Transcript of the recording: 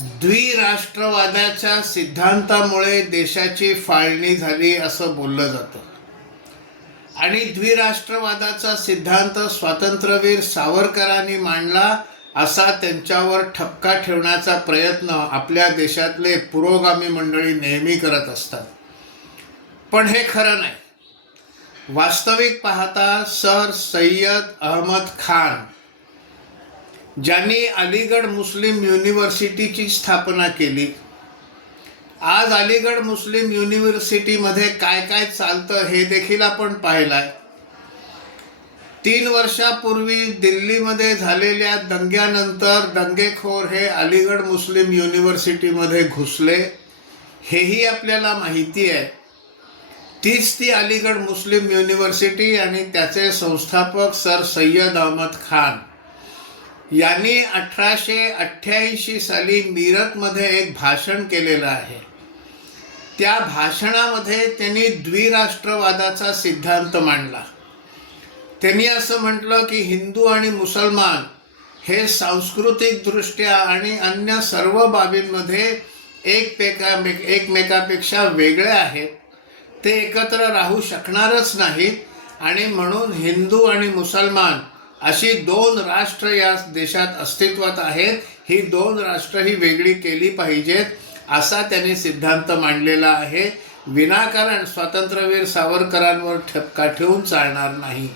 द्विराष्ट्रवादाच्या सिद्धांतामुळे देशाची फाळणी झाली असं बोललं जातं आणि द्विराष्ट्रवादाचा सिद्धांत स्वातंत्र्यवीर सावरकरांनी मांडला असा त्यांच्यावर ठपका ठेवण्याचा प्रयत्न आपल्या देशातले पुरोगामी मंडळी नेहमी करत असतात. पण हे खरं नाही. वास्तविक पाहता सर सय्यद अहमद खान, ज्यांनी अलीगढ मुस्लिम युनिव्हर्सिटीची स्थापना केली, आज अलीगढ मुस्लिम युनिव्हर्सिटीमध्ये काय काय चालतं हे देखील आपण पाहिलंय. 3 वर्षापूर्वी दिल्लीमध्ये झालेल्या दंग्यानंतर दंगेखोर हे अलीगढ मुस्लिम युनिव्हर्सिटीमध्ये घुसले, हेही आपल्याला माहिती आहे. तीच ती अलीगढ मुस्लिम युनिव्हर्सिटी आणि त्याचे संस्थापक सर सय्यद अहमद खान यांनी 1888 साली मीरतमध्ये एक भाषण केलेलं आहे. त्या भाषणामध्ये त्यांनी द्विराष्ट्रवादाचा सिद्धांत मांडला. त्यांनी असं म्हटलं की हिंदू आणि मुसलमान हे सांस्कृतिकदृष्ट्या आणि अन्य सर्व बाबींमध्ये एकमेकापेक्षा वेगळे आहेत. ते एकत्र राहू शकणारच नाहीत आणि म्हणून हिंदू आणि मुसलमान अशी 2 राष्ट्र या देशात अस्तित्वात आहेत. ही 2 राष्ट्र ही वेगळी केली पाहिजेत असा त्यांनी सिद्धांत मांडलेला आहे. विनाकारण स्वातंत्र्यवीर सावरकरांवर ठपका ठेवून चालणार नाही.